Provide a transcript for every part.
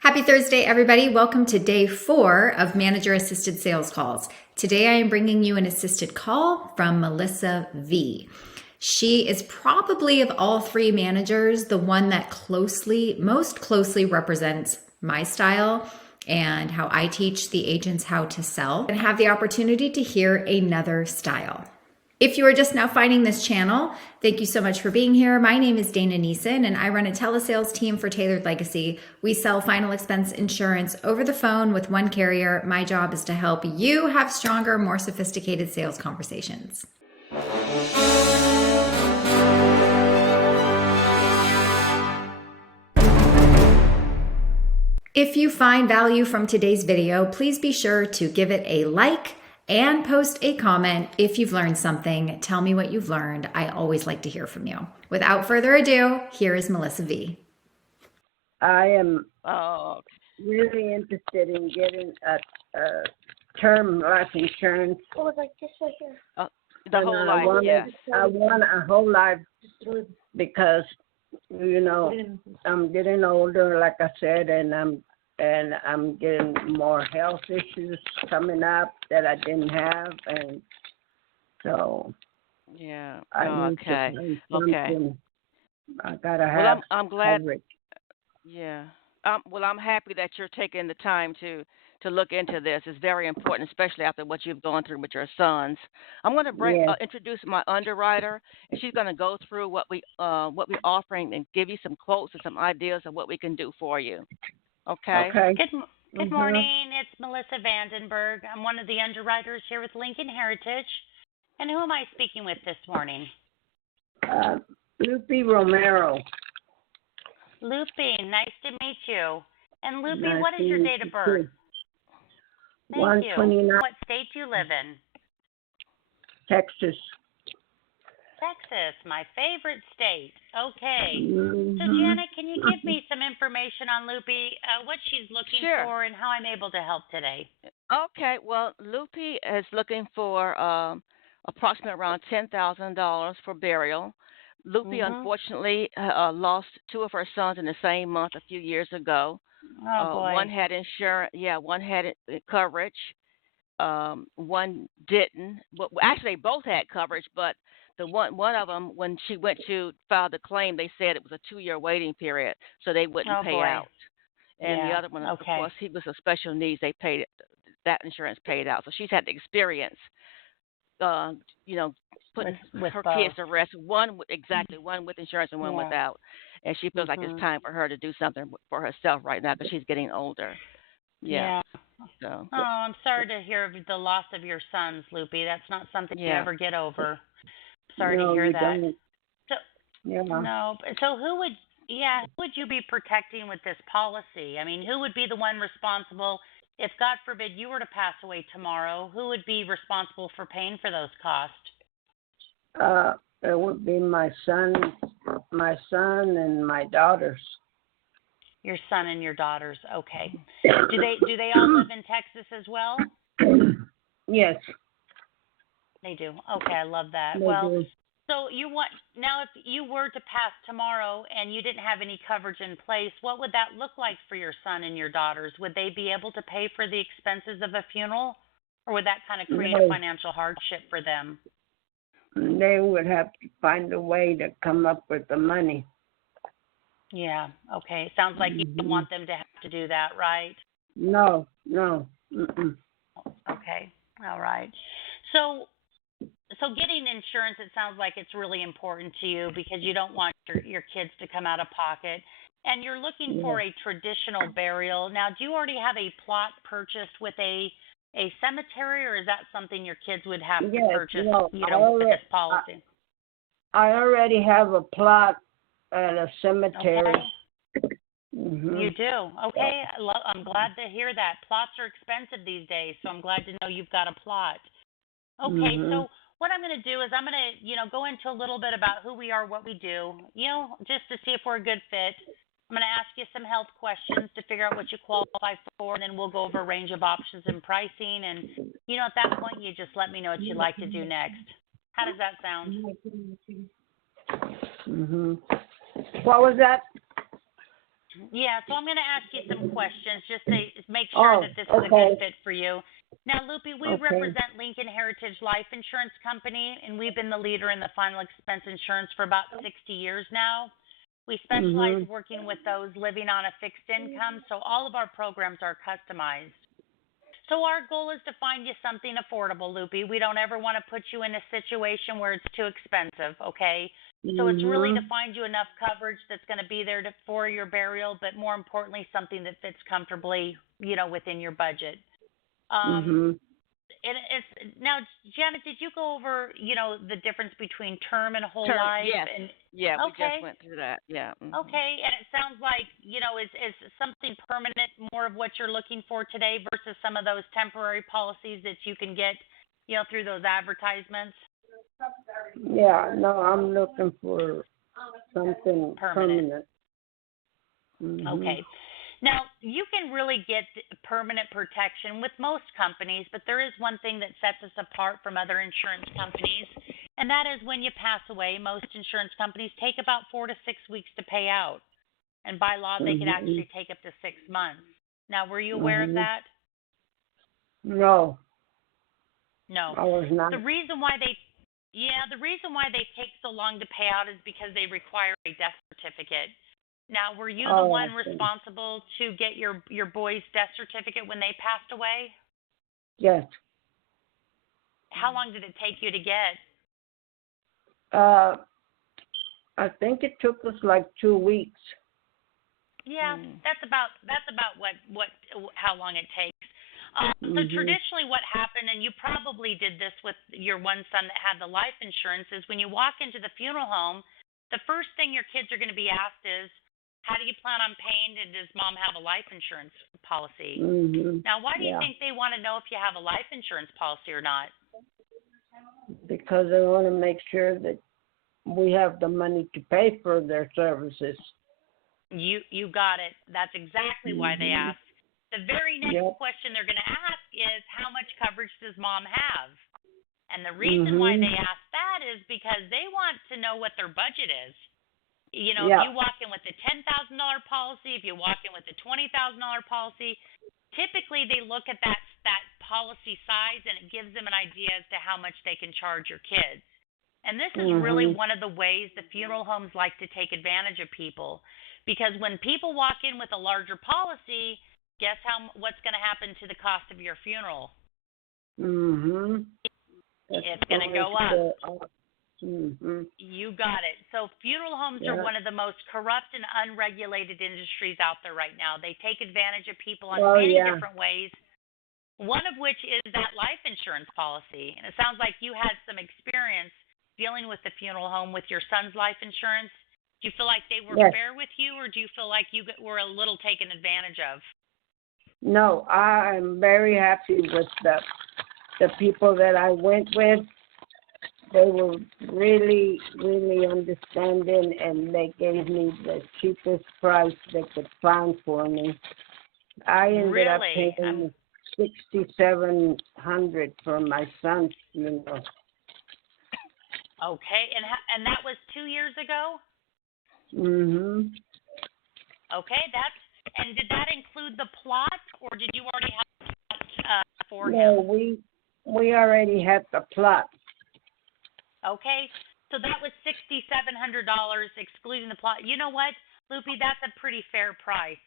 Happy Thursday, everybody. Welcome to day 4 of Manager Assisted Sales Calls. Today I am bringing you an assisted call from Melissa V. She is probably of all 3 managers, the one that most closely represents my style and how I teach the agents how to sell and have the opportunity to hear another style. If you are just now finding this channel, thank you so much for being here. My name is Dana Neeson, and I run a telesales team for Tailored Legacy. We sell final expense insurance over the phone with one carrier. My job is to help you have stronger, more sophisticated sales conversations. If you find value from today's video, please be sure to give it a like and post a comment if you've learned something. Tell me what you've learned. I always like to hear from you. Without further ado, here is Melissa V. I am really interested in getting a term life insurance. Oh, like this right here. The whole life, yes. I want a whole life because, I'm getting older, like I said, and I'm getting more health issues coming up that I didn't have, and so I need to find something. I gotta have. Well, I'm glad. Coverage. Yeah. Well, I'm happy that you're taking the time to look into this. It's very important, especially after what you've gone through with your sons. I'm going to introduce my underwriter, and she's going to go through what we're offering and give you some quotes and some ideas of what we can do for you. Okay. Good morning. It's Melissa Vandenberg. I'm one of the underwriters here with Lincoln Heritage. And who am I speaking with this morning? Lupe Romero. Lupe, nice to meet you. And Lupe, Nice what is your date of birth? Thank you. 129. What state do you live in? Texas. Texas, my favorite state. Okay. Mm-hmm. So, Janet, can you give me some information on Lupe, what she's looking for and how I'm able to help today? Okay. Well, Lupe is looking for approximately around $10,000 for burial. Lupe, unfortunately, lost 2 of her sons in the same month a few years ago. Oh, boy. One had insurance. Yeah, one had coverage. One didn't. Well, actually, they both had coverage, but the one of them, when she went to file the claim, they said it was a 2-year waiting period, so they wouldn't pay out. And the other one, of course, he was a special needs. They paid that insurance paid out, so she's had the experience, putting with her both kids to rest. One with insurance and one without, and she feels like it's time for her to do something for herself right now because she's getting older. Yeah. So. Oh, I'm sorry to hear of the loss of your sons, Lupe. That's not something you ever get over. Sorry to hear that. Don't. So, no. So who would you be protecting with this policy? I mean, who would be the one responsible if, God forbid, you were to pass away tomorrow? Who would be responsible for paying for those costs? It would be my son and my daughters. Your son and your daughters. Okay. Do they all live in Texas as well? Yes. They do. Okay, I love that. They do. So if you were to pass tomorrow and you didn't have any coverage in place, what would that look like for your son and your daughters? Would they be able to pay for the expenses of a funeral, or would that kind of create a financial hardship for them? They would have to find a way to come up with the money. Yeah. Okay. Sounds like you don't want them to have to do that, right? No. Mm-mm. Okay. All right. So getting insurance, it sounds like it's really important to you because you don't want your kids to come out of pocket. And you're looking for a traditional burial. Now, do you already have a plot purchased with a cemetery, or is that something your kids would have to purchase, with this policy? I already have a plot at a cemetery. Okay. You do? Okay. I'm glad to hear that. Plots are expensive these days, so I'm glad to know you've got a plot. Okay, so what I'm going to do is I'm going to, go into a little bit about who we are, what we do, just to see if we're a good fit. I'm going to ask you some health questions to figure out what you qualify for, and then we'll go over a range of options and pricing. And, at that point, you just let me know what you'd like to do next. How does that sound? What was that? Yeah, so I'm going to ask you some questions just to make sure that this is a okay. good fit for you. Now, Lupe, we Okay. represent Lincoln Heritage Life Insurance Company, and we've been the leader in the final expense insurance for about 60 years now. We specialize Mhm. working with those living on a fixed income, so all of our programs are customized. So our goal is to find you something affordable, Lupe. We don't ever want to put you in a situation where it's too expensive, okay? So it's really to Mhm. find you enough coverage that's going to be there for your burial, but more importantly, something that fits comfortably, within your budget. Um, Mhm. and it's now, Janet, did you go over, the difference between term and whole Term, life? yes. And Yeah, we just okay, went through that. Yeah. okay, and it sounds like, is something permanent more of what you're looking for today versus some of those temporary policies that you can get, through those advertisements? Yeah, no, I'm looking for something Permanent. permanent. Mhm. Okay. Now, you can really get permanent protection with most companies, but there is one thing that sets us apart from other insurance companies, and that is when you pass away, most insurance companies take about 4 to 6 weeks to pay out. And by law, they could Mhm. actually take up to 6 months. Now, were you aware of Mhm. that? No, No. I was not. The reason why they take so long to pay out is because they require a death certificate. Now, were you the Oh, one responsible to get your boy's death certificate when they passed away? yes. How long did it take you to get? Uh, I think it took us like 2 weeks. Yeah, that's about what how long it takes. So Mhm. traditionally, what happened, and you probably did this with your one son that had the life insurance, is when you walk into the funeral home, the first thing your kids are going to be asked is, "How do you plan on paying? And does mom have a life insurance policy?" Mhm. Now, why do you Yeah, think they want to know if you have a life insurance policy or not? because they want to make sure that we have the money to pay for their services. You got it. That's exactly why they Mhm. ask. The very next Yep. question they're going to ask is, how much coverage does mom have? And the reason why they Mhm. ask that is because they want to know what their budget is. If you Yeah. walk in with a $10,000 policy, if you walk in with a $20,000 policy, typically they look at that policy size and it gives them an idea as to how much they can charge your kids. And this is really Mhm. one of the ways the funeral homes like to take advantage of people, because when people walk in with a larger policy, guess what's going to happen to the cost of your funeral? Mhm. That's It's going to going go to up. go up. Mhm. You got it. So funeral homes are Yeah. one of the most corrupt and unregulated industries out there right now. They take advantage of people on Well, many yeah. different ways, one of which is that life insurance policy. And it sounds like you had some experience dealing with the funeral home with your son's life insurance. Do you feel like they were Yes. fair with you, or do you feel like you were a little taken advantage of? No, I'm very happy with the people that I went with. They were really, really understanding, and they gave me the cheapest price they could find for me. I ended up Really? paying $6,700 for my son's funeral. Okay. And that was 2 years ago? Mhm. Okay, and did that include the plot, or did you already have a plot for No, him? we already had the plot. Okay, so that was $6,700 excluding the plot. You know what, Lupe, that's a pretty fair price.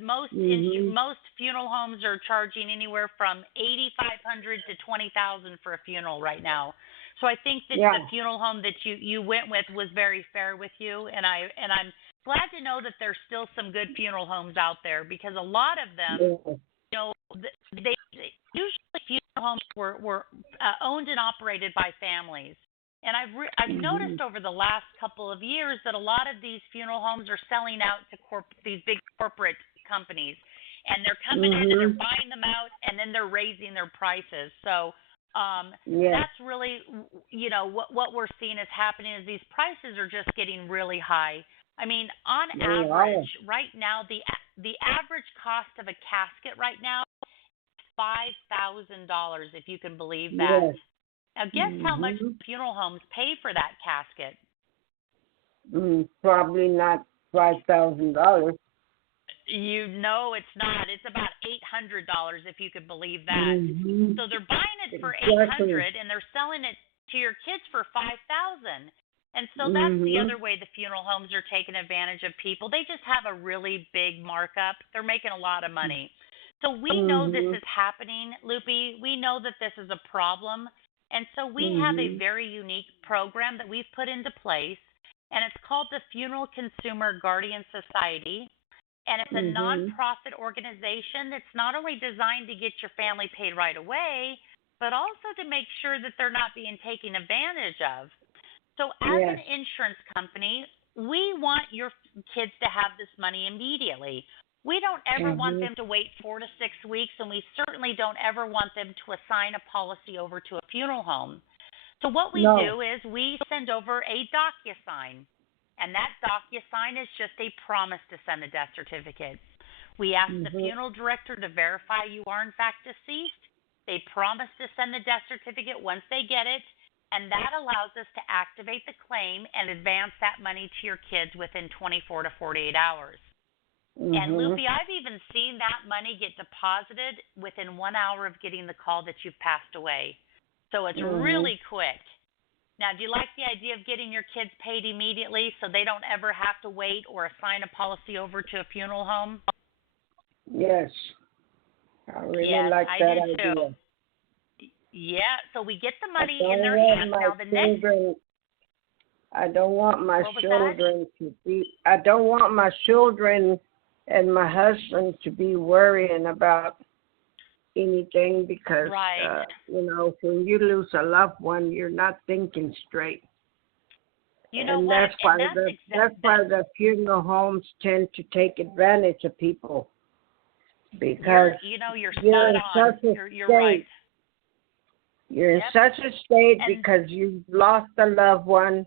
Mhm. Most funeral homes are charging anywhere from $8,500 to $20,000 for a funeral right now. So I think that Yeah. the funeral home that you went with was very fair with you, and I'm glad to know that there's still some good funeral homes out there, because a lot of them, Yeah. they usually funeral homes were owned and operated by families. And I've noticed Mhm. over the last couple of years that a lot of these funeral homes are selling out to these big corporate companies, and they're coming in and they're Mhm. buying them out, and then they're raising their prices. So Yes, that's really, what we're seeing is happening is these prices are just getting really high. I mean, on they are. average, right now the average cost of a casket right now is $5,000, if you can believe that. Yes. Now, guess how much Mhm. funeral homes pay for that casket? Probably not $5,000. It's not. It's about $800 if you could believe that. So they're buying it for Exactly. $800 and they're selling it to your kids for $5,000. And so that's the other way the funeral homes are taking advantage of people. They just have a really big markup. They're making a lot of money. So we know this is happening, Loopy. We know that this is a problem. And so we have a very unique program that we've put into place, and it's called the Funeral Consumer Guardian Society. And it's a nonprofit organization that's not only designed to get your family paid right away, but also to make sure that they're not being taken advantage of. So as an insurance company, we want your kids to have this money immediately. We don't ever want them to wait 4 to 6 weeks, and we certainly don't ever want them to assign a policy over to a funeral home. So what we do is we send over a DocuSign, and that DocuSign is just a promise to send a death certificate. We ask the funeral director to verify you are in fact deceased. They promise to send the death certificate once they get it, and that allows us to activate the claim and advance that money to your kids within 24 to 48 hours. And Loopy, I've even seen that money get deposited within 1 hour of getting the call that you've passed away. So it's really quick. Now, do you like the idea of getting your kids paid immediately so they don't ever have to wait or assign a policy over to a funeral home? Yes. I really like that idea. Too. Yeah, so we get the money in their hands. Now, the next... I don't want my children to be, I don't want my children and my husband to be worrying about anything because, when you lose a loved one, you're not thinking straight. That's why the funeral homes tend to take advantage of people because you're spot on. You're right. You're in such a state because you've lost a loved one,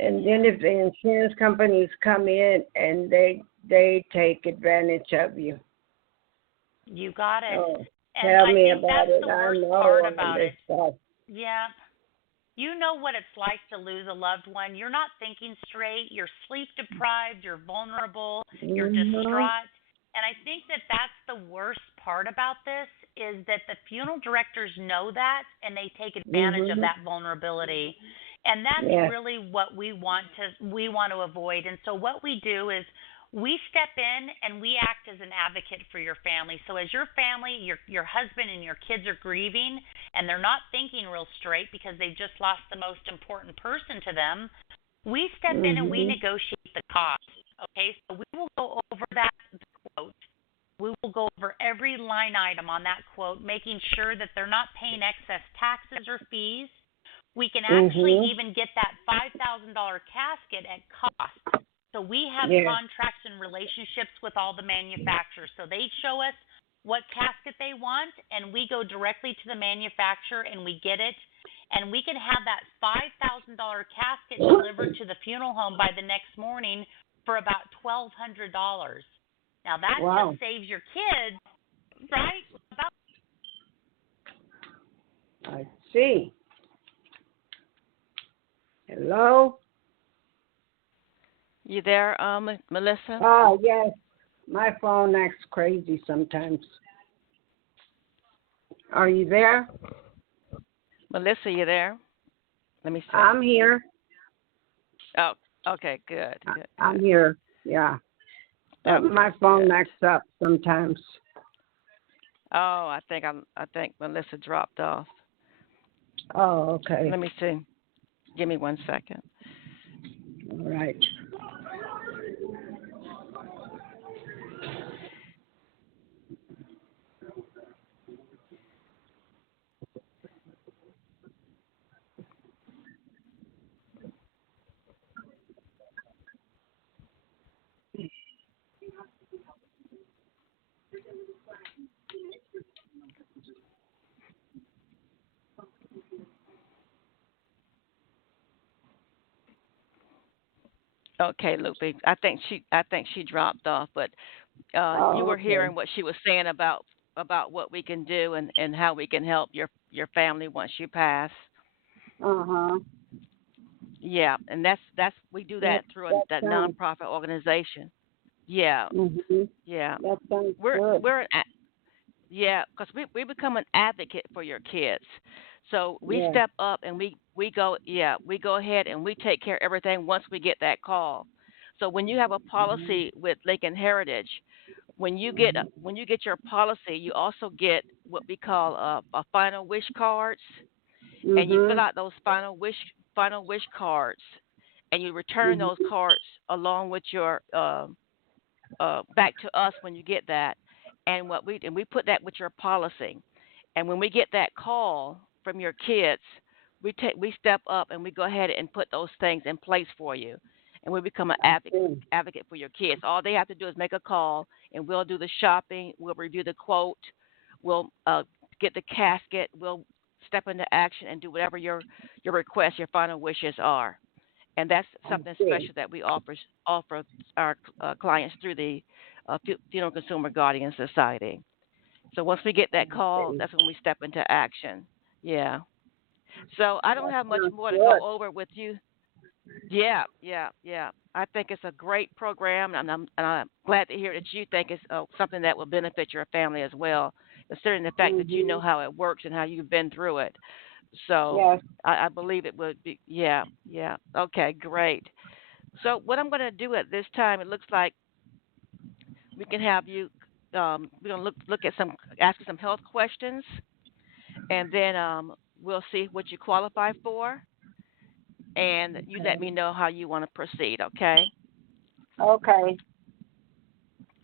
and then if the insurance companies come in and they take advantage of you. You got it. Oh, and tell I me think about that's it. the worst part about it. Yeah. You know what it's like to lose a loved one. You're not thinking straight. You're sleep deprived. You're vulnerable. You're distraught. And I think that that's the worst part about this is that the funeral directors know that and they take advantage of that vulnerability. And that's really what we want to avoid. And so what we do is we step in and we act as an advocate for your family. So as your family, your husband and your kids are grieving and they're not thinking real straight because they've just lost the most important person to them, we step in and we negotiate the cost. Okay, so we will go over that quote. We will go over every line item on that quote, making sure that they're not paying excess taxes or fees. We can actually even get that $5,000 casket at cost. So we have contracts and relationships with all the manufacturers. So they show us what casket they want, and we go directly to the manufacturer and we get it. And we can have that $5,000 casket delivered to the funeral home by the next morning for about $1,200. Now that just saves your kids, right? I see. Hello? You there, Melissa? Oh, yes. My phone acts crazy sometimes. Are you there? Melissa, you there? Let me see. I'm here. Oh, okay, good. I'm here, yeah. But my phone acts up sometimes. Oh, I think Melissa dropped off. Oh, okay. Let me see. Give me 1 second. All right. Okay, Lupe. I think she dropped off, but you were hearing what she was saying about what we can do and how we can help your family once you pass. Yeah, and that's we do that through that nonprofit organization. Yeah, Mhm. yeah. That sounds We're good. we're an Yeah, because we become an advocate for your kids. So we Yeah. step up and we go ahead and we take care of everything once we get that call. So when you have a policy with Lincoln Heritage, when you get your policy, you also get what we call a final wish cards, and you fill Mhm. out those final wish cards, and you return Mhm. those cards along with your back to us when you get that, and we put that with your policy. And when we get that call from your kids, we step up and we go ahead and put those things in place for you, and we become an I see. advocate for your kids. All they have to do is make a call, and we'll do the shopping, we'll review the quote, we'll get the casket, we'll step into action and do whatever your requests, your final wishes are. And that's I something see. special that we offer our clients through the Funeral Consumer Guardian Society. So once we get I that call, see. that's when we step into action. Yeah. So I don't That have much sounds more to go good. over with you. Yeah, yeah, yeah. I think it's a great program, and I'm glad to hear that you think it's something that will benefit your family as well, considering the fact that you know Mhm. how it works and how you've been through it. So Yes. I believe it would be. Yeah, yeah. Okay, great. So what I'm going to do at this time, it looks like we can have you. We're going to look at ask you some health questions, and then we'll see what you qualify for, and you let me Okay. know how you want to proceed. Okay. Okay.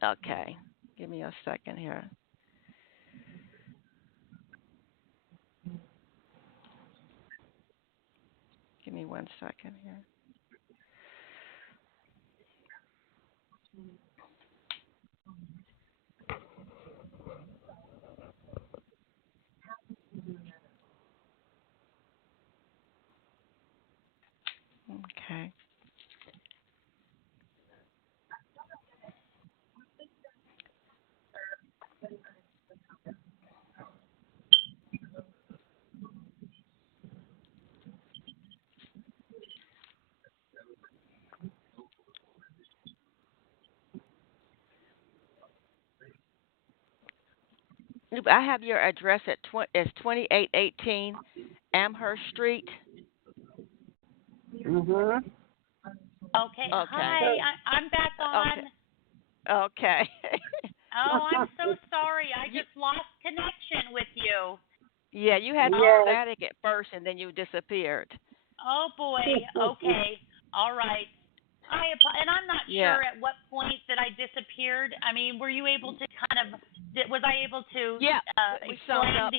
Okay. Give me a second here. Give me 1 second here. Okay. I have your address at 2818 Amherst Street. Mhm. Okay. Okay. Hi, I'm back Okay. on. Okay. Oh, I'm so sorry. I you just lost connection with you. Yeah, you had some Oh, Yes. static at first, and then you disappeared. oh boy. Okay. All right. And I'm not Yeah. sure at what point that I disappeared. I mean, were you able to was I able to Yeah. We summed explain up the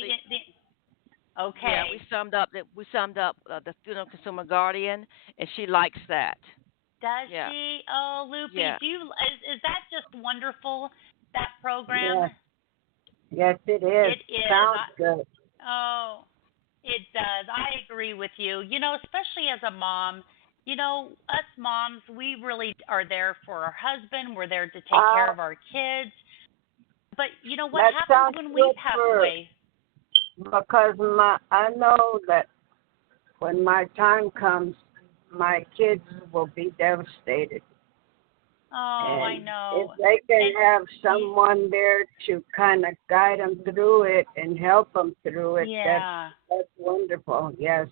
Yeah, okay. we summed up the Funeral Consumer Guardian, and she likes that. Does Yeah. she? Oh, Loopy, Yeah. is that just wonderful, that program? Yes. Yes, it is. It is. Sounds good. Oh, it does. I agree with you. Especially as a mom, us moms, we really are there for our husband. We're there to take care Uh, of our kids. But what that happens sounds when we good pass for away? because I know that when my time comes, my kids will be devastated. Oh, I And if know. they can And have y- someone there to kind of guide them through it and help them through it, yeah. that's wonderful. Yes.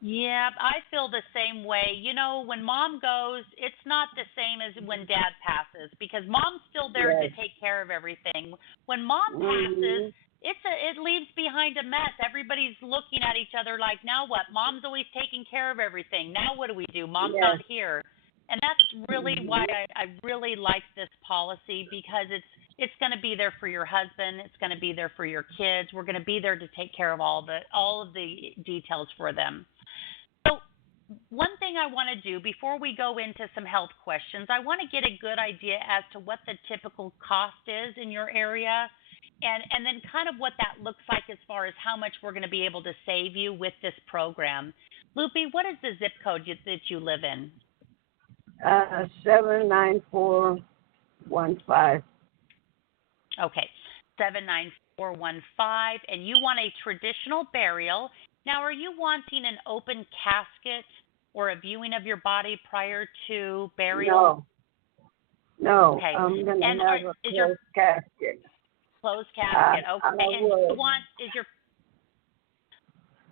Yeah, I feel the same way. When mom goes, it's not the same as when dad passes because mom's still there to Yes. take care of everything. When mom passes, Mhm. it leaves behind a mess. Everybody's looking at each other like, now what? Mom's always taking care of everything. Now what do we do? Mom's Yes. not here. And that's really why Mhm. I really like this policy because it's going to be there for your husband. It's going to be there for your kids. We're going to be there to take care of all of the details for them. So, one thing I want to do before we go into some health questions, I want to get a good idea as to what the typical cost is in your area and then kind of what that looks like as far as how much we're going to be able to save you with this program. Loopy, what is the zip code that you live in? 79415. Okay, 79415, and you want a traditional burial. Now, are you wanting an open casket or a viewing of your body prior to burial? No. No, Okay. I'm gonna And have a is your closed casket. closed casket? I Okay. And do you would. want, is your,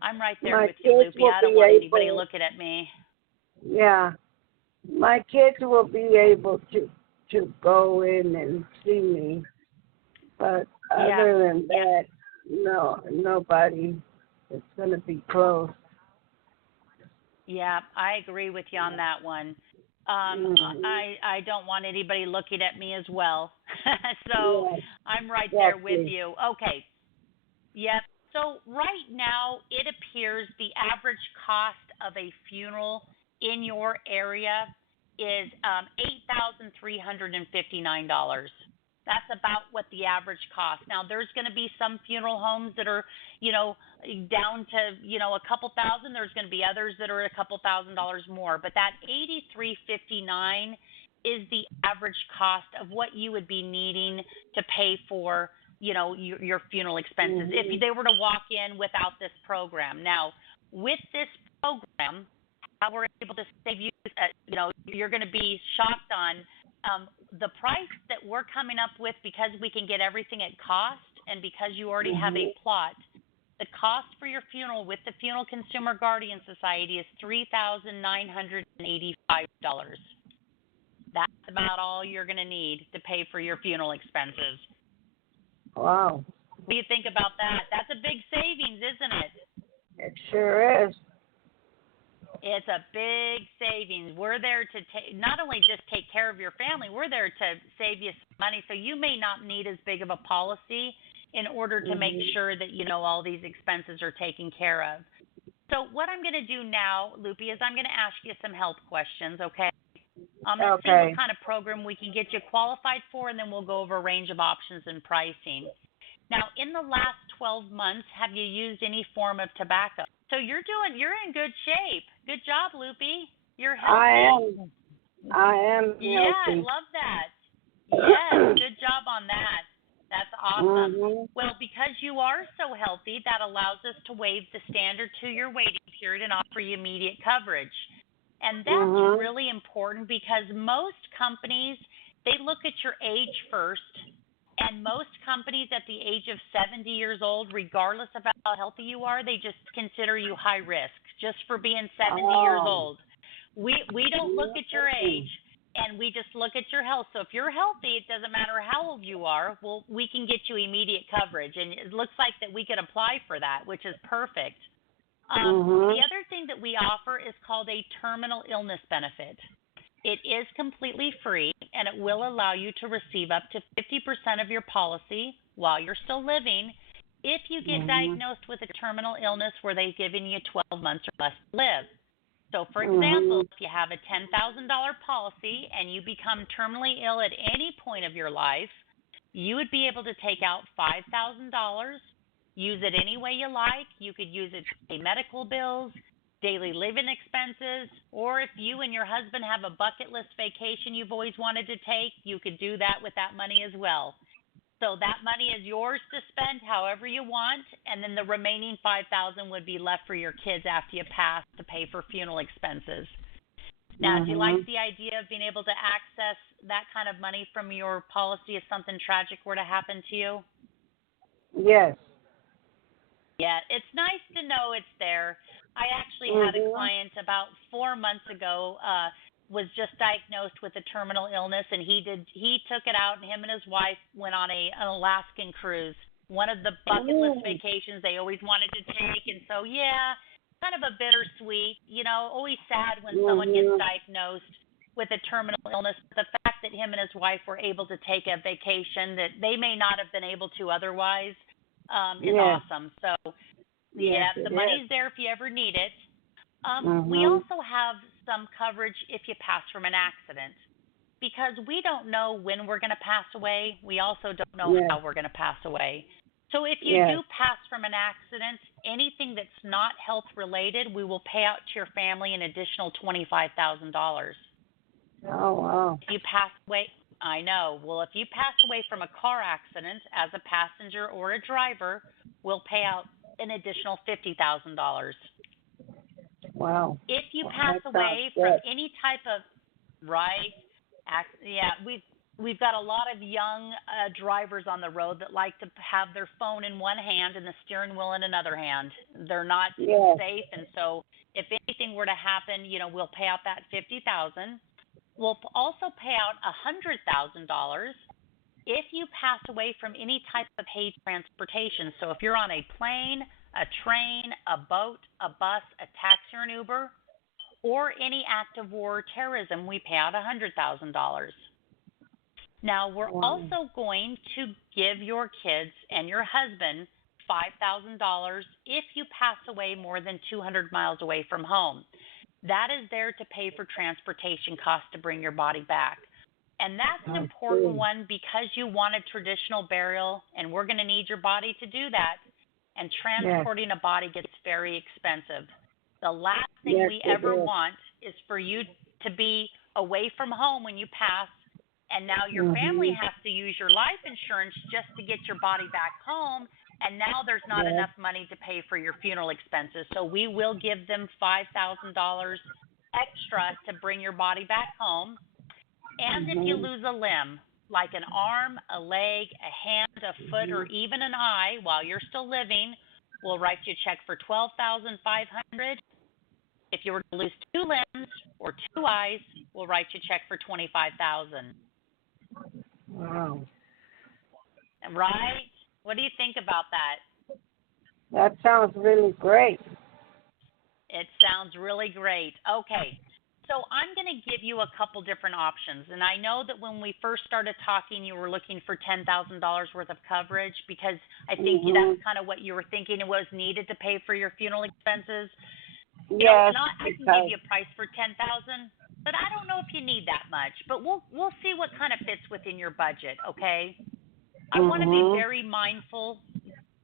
I'm right there My with you, kids Loopy. will I don't be want anybody able. looking at me. Yeah, my kids will be able to go in and see me, but Yeah. other than that, no, nobody. It's gonna be closed. Yeah, I agree with you on that one. Mm-hmm. I don't want anybody looking at me as well. So Yeah, I'm right there with exactly. you. Okay. Yep. So right now, it appears the average cost of a funeral in your area is $8,359. That's about what the average cost. Now, there's going to be some funeral homes that are, down to, a couple thousand. There's going to be others that are a couple $1,000s more. But that 8359 is the average cost of what you would be needing to pay for your funeral expenses if Mm-hmm. they were to walk in without this program. Now, with this program, how we're able to save you, you're going to be shocked on the price that we're coming up with because we can get everything at cost and because you already have a plot. The cost for your funeral with the Funeral Consumer Guardian Society is $3,985. That's about all you're going to need to pay for your funeral expenses. Wow. What do you think about that? That's a big savings, isn't it? It sure is. It's a big savings. We're there to not only just take care of your family, we're there to save you some money. So you may not need as big of a policy in order to make sure that all these expenses are taken care of. So what I'm going to do now, Loopy, is I'm going to ask you some health questions, okay? I'm going to see what kind of program we can get you qualified for, and then we'll go over a range of options and pricing. Now, in the last 12 months, have you used any form of tobacco? So you're in good shape. Good job, Loopy. You're healthy. I am healthy. Yeah, I love that. Yes, good job on that. That's awesome. Well, because you are so healthy, that allows us to waive the standard 2-year waiting period and offer you immediate coverage. And that's really important because most companies, they look at your age first. And most companies at the age of 70 years old, regardless of how healthy you are, they just consider you high risk just for being 70 years old. We don't look at your age, and we just look at your health. So if you're healthy, it doesn't matter how old you are. Well, we can get you immediate coverage, and it looks like that we could apply for that, which is perfect. The other thing that we offer is called a terminal illness benefit. It is completely free, and it will allow you to receive up to 50% of your policy while you're still living if you get diagnosed with a terminal illness where they've given you 12 months or less to live. So, for example, if you have a $10,000 policy and you become terminally ill at any point of your life, you would be able to take out $5,000, use it any way you like. You could use it to pay medical bills, daily living expenses, or if you and your husband have a bucket list vacation you've always wanted to take, you could do that with that money as well. So that money is yours to spend however you want, and then the remaining $5,000 would be left for your kids after you pass to pay for funeral expenses. Now, do you like the idea of being able to access that kind of money from your policy if something tragic were to happen to you? Yes. Yeah, it's nice to know it's there. I actually had a client about 4 months ago, was just diagnosed with a terminal illness, and he took it out, and him and his wife went on an Alaskan cruise, one of the bucket list vacations they always wanted to take. And so, yeah, kind of a bittersweet, always sad when someone gets diagnosed with a terminal illness. But the fact that him and his wife were able to take a vacation that they may not have been able to otherwise is awesome. So, yeah, the money's there if you ever need it. We also have some coverage if you pass from an accident, because we don't know when we're going to pass away. We also don't know how we're going to pass away. So if you do pass from an accident, anything that's not health related, we will pay out to your family an additional $25,000. Oh, wow. If you pass away, I know. Well, if you pass away from a car accident as a passenger or a driver, we'll pay out an additional $50,000. Wow. If you pass away from any type of we've got a lot of young drivers on the road that like to have their phone in one hand and the steering wheel in another hand. They're not safe, and so if anything were to happen, we'll pay out that $50,000. We'll also pay out $100,000 if you pass away from any type of paid transportation. So if you're on a plane, a train, a boat, a bus, a taxi, or an Uber, or any act of war or terrorism, we pay out $100,000. Now, we're also going to give your kids and your husband $5,000 if you pass away more than 200 miles away from home. That is there to pay for transportation costs to bring your body back. And that's an important one because you want a traditional burial, and we're going to need your body to do that. And transporting a body gets very expensive. The last thing we ever want is for you to be away from home when you pass, and now your family has to use your life insurance just to get your body back home, and now there's not enough money to pay for your funeral expenses. So we will give them $5,000 extra to bring your body back home. And if you lose a limb, like an arm, a leg, a hand, a foot, or even an eye while you're still living, we'll write you a check for $12,500. If you were to lose 2 limbs or 2 eyes, we'll write you a check for $25,000. Wow. Right? What do you think about that? That sounds really great. It sounds really great. Okay. So I'm going to give you a couple different options. And I know that when we first started talking, you were looking for $10,000 worth of coverage because I think that's kind of what you were thinking it was needed to pay for your funeral expenses. Yes, I can give you a price for $10,000, but I don't know if you need that much. But we'll see what kind of fits within your budget, okay? I want to be very mindful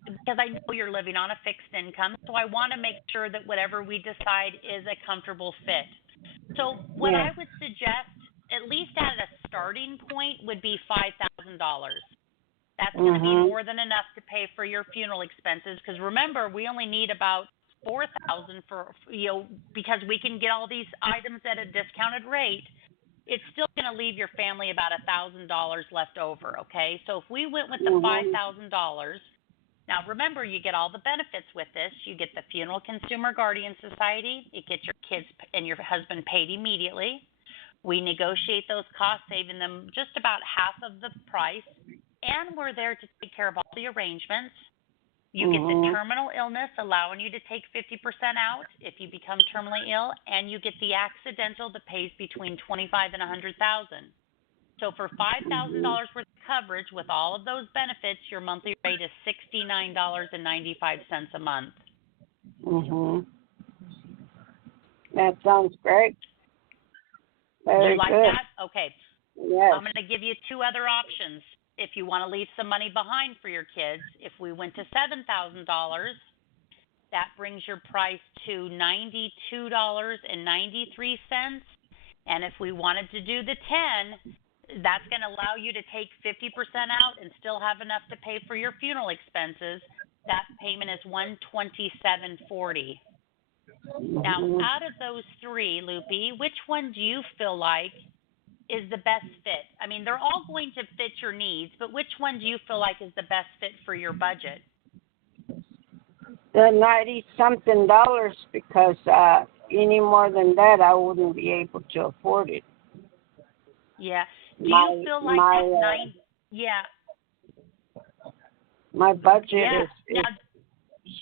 because I know you're living on a fixed income, so I want to make sure that whatever we decide is a comfortable fit. So what I would suggest, at least at a starting point, would be $5,000. That's going to be more than enough to pay for your funeral expenses because remember, we only need about $4,000 for because we can get all these items at a discounted rate. It's still going to leave your family about $1,000 left over, okay? So if we went with the $5,000, now remember you get all the benefits with this. You get the Funeral Consumer Guardian Society. You get your kids and your husband paid immediately. We negotiate those costs, saving them just about half of the price, and we're there to take care of all the arrangements. You get the terminal illness, allowing you to take 50% out if you become terminally ill, and you get the accidental that pays between $25,000 and $100,000. So for $5,000 worth of coverage with all of those benefits, your monthly rate is $69.95 a month. That sounds great. Very you like good. that? Okay. Yes. I'm going to give you 2 other options. If you want to leave some money behind for your kids, if we went to $7,000, that brings your price to $92.93. And if we wanted to do the 10, that's going to allow you to take 50% out and still have enough to pay for your funeral expenses. That payment is $127.40. Now, out of those 3, Loopy, which one do you feel like is the best fit? I mean, they're all going to fit your needs, but which one do you feel like is the best fit for your budget? The $90-something because any more than that, I wouldn't be able to afford it. Yeah. Do you feel like that 9? Yeah. My budget is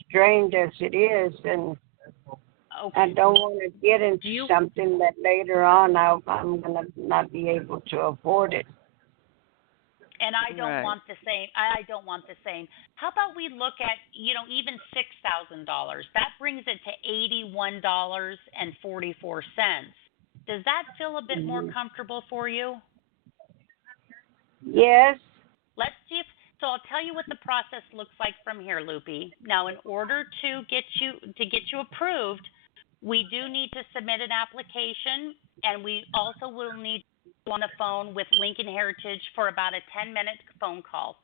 strained as it is, and I don't want to get into something that later on I'm going to not be able to afford it. And I don't want the same. I don't want the same. How about we look at, even $6,000? That brings it to $81.44. Does that feel a bit more comfortable for you? Yes. Let's see so I'll tell you what the process looks like from here, Loopy. Now, in order to get you approved, we do need to submit an application, and we also will need to on the phone with Lincoln Heritage for about a 10-minute phone call.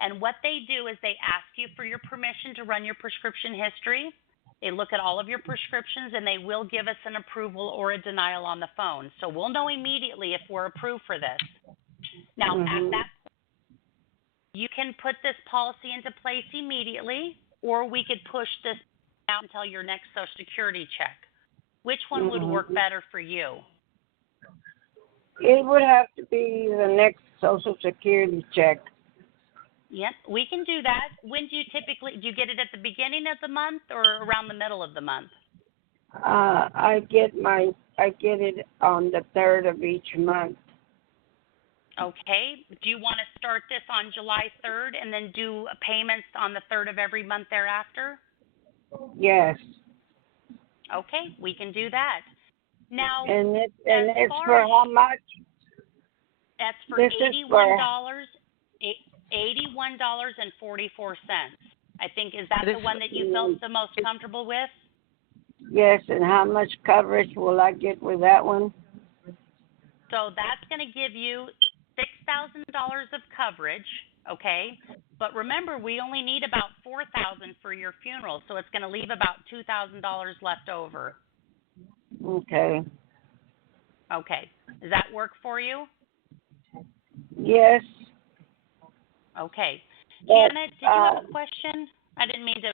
And what they do is they ask you for your permission to run your prescription history. They look at all of your prescriptions, and they will give us an approval or a denial on the phone. So we'll know immediately if we're approved for this. Now, at that point, you can put this policy into place immediately, or we could push this out until your next Social Security check. Which one would work better for you? It would have to be the next Social Security check. Yep, we can do that. When do you do you get it at the beginning of the month or around the middle of the month? I get it on the 3rd of each month. Okay. Do you want to start this on July 3rd and then do payments on the 3rd of every month thereafter? Yes. Okay, we can do that. Now, and it's for how much? That's for this $81. $81.44. I think, is that the one that you felt the most comfortable with? Yes, and how much coverage will I get with that one? So that's going to give you $6,000 of coverage, okay? But remember, we only need about $4,000 for your funeral, so it's going to leave about $2,000 left over. Okay. Okay. Does that work for you? Yes. Okay. But, Janet, did you have a question? I didn't mean to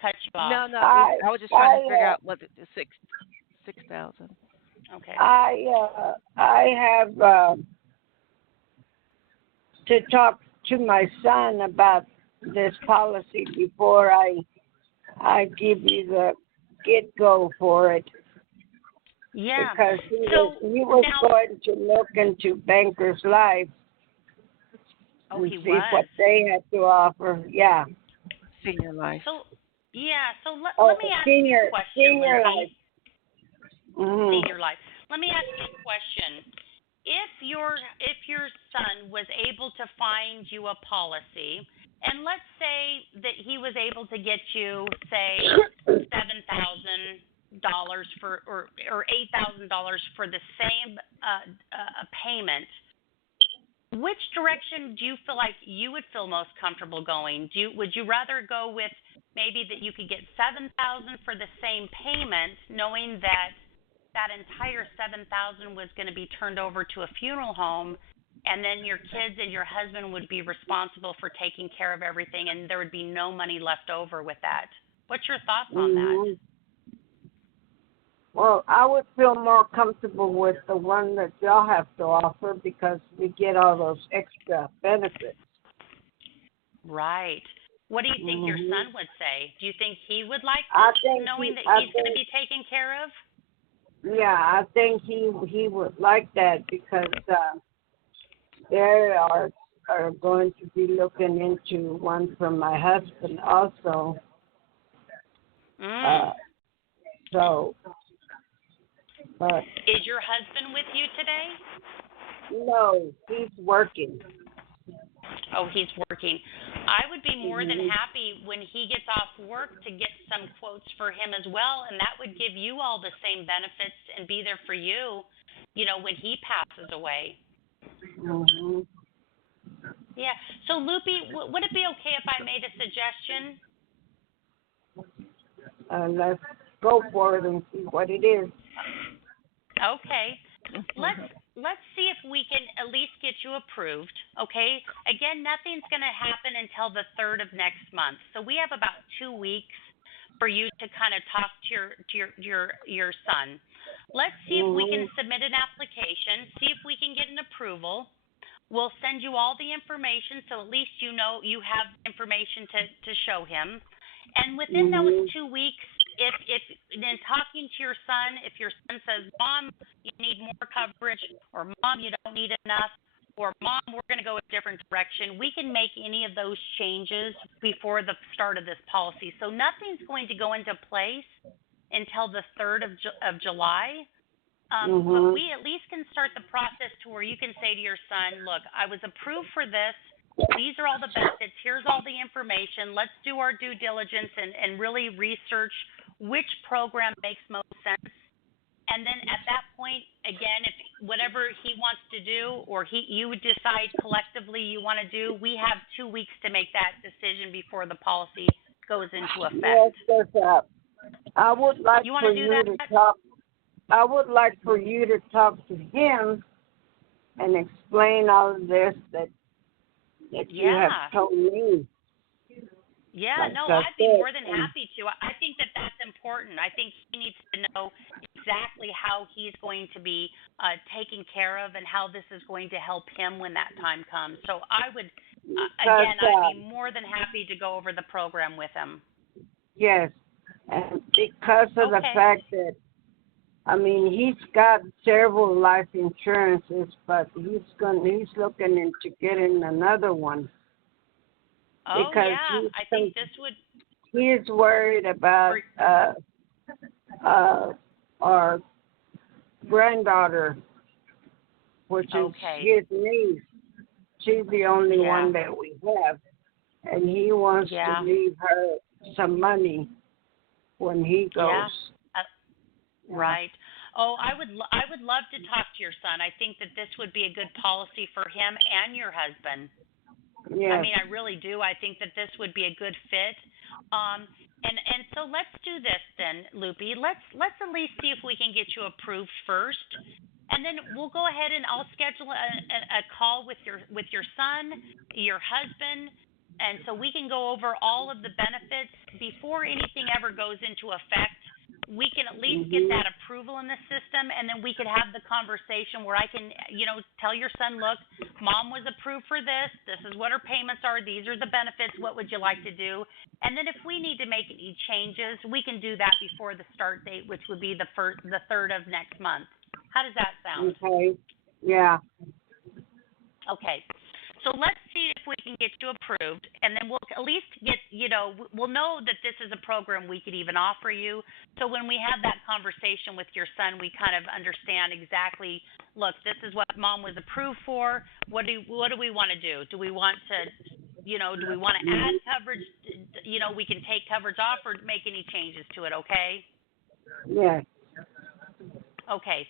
cut you off. No, I was just trying to figure out what the 6,000. Okay. I have to talk to my son about this policy before I give you the get-go for it. Yeah. Because he was going to look into Banker's Life and see what they had to offer. Yeah. Senior life. So let me ask you a question. Senior life. Senior life. Let me ask you a question. If your son was able to find you a policy, and let's say that he was able to get you, say, $7,000 for or $8,000 for the same payment, which direction do you feel like you would feel most comfortable going? Would you rather go with maybe that you could get $7,000 for the same payment, knowing that entire $7,000 was going to be turned over to a funeral home, and then your kids and your husband would be responsible for taking care of everything, and there would be no money left over with that? What's your thoughts on that? Well, I would feel more comfortable with the one that y'all have to offer because we get all those extra benefits. Right. What do you think your son would say? Do you think he would like knowing that he's going to be taken care of? Yeah, I think he would like that because they are going to be looking into one for my husband also. But is your husband with you today? No, he's working. Oh, he's working. I would be more than happy when he gets off work to get some quotes for him as well, and that would give you all the same benefits and be there for you, when he passes away. Yeah. So, Loopy, would it be okay if I made a suggestion? Let's go for it and see what it is. Okay. Let's see if we can at least get you approved, okay? Again, nothing's going to happen until the 3rd of next month. So we have about 2 weeks for you to kind of talk to your son. Let's see if we can submit an application, see if we can get an approval. We'll send you all the information so at least you have information to show him. And within those 2 weeks, if in talking to your son, if your son says, Mom, you need more coverage, or Mom, you don't need enough, or Mom, we're going to go a different direction, we can make any of those changes before the start of this policy. So nothing's going to go into place until the 3rd of July. But we at least can start the process to where you can say to your son, look, I was approved for this. These are all the benefits. Here's all the information. Let's do our due diligence and really research which program makes most sense. And then at that point, again, if whatever he wants to do or you would decide collectively you want to do, we have 2 weeks to make that decision before the policy goes into effect. Yes, I would like for you to talk. I would like for you to talk to him and explain all of this that you have told me. Yeah, Like no, I I'd be said, more than happy to. I think that that's important. I think he needs to know exactly how he's going to be taken care of and how this is going to help him when that time comes. So I would, again, I'd be more than happy to go over the program with him. Yes, and because of the fact that, I mean, he's got several life insurances, but he's looking into getting another one. Oh, because yeah, I think this would. He's worried about our granddaughter, which is his niece. She's the only one that we have, and he wants to leave her some money when he goes. Right. Oh, I would love to talk to your son. I think that this would be a good policy for him and your husband. Yes. I mean, I really do. I think that this would be a good fit. And so let's do this then, Loopy. Let's at least see if we can get you approved first, and then we'll go ahead and I'll schedule a call with your son, your husband, and so we can go over all of the benefits before anything ever goes into effect. We can at least get that approval in the system, and then we could have the conversation where I can, tell your son, look, mom was approved for this. This is what her payments are. These are the benefits. What would you like to do? And then if we need to make any changes, we can do that before the start date, which would be the 3rd of next month. How does that sound? Okay. Yeah. Okay. So let's see if we can get you approved, and then we'll at least get, we'll know that this is a program we could even offer you. So when we have that conversation with your son, we kind of understand exactly, look, this is what mom was approved for. What do we want to do? Do we want to, do we want to add coverage? We can take coverage off or make any changes to it, okay? Yes. Okay.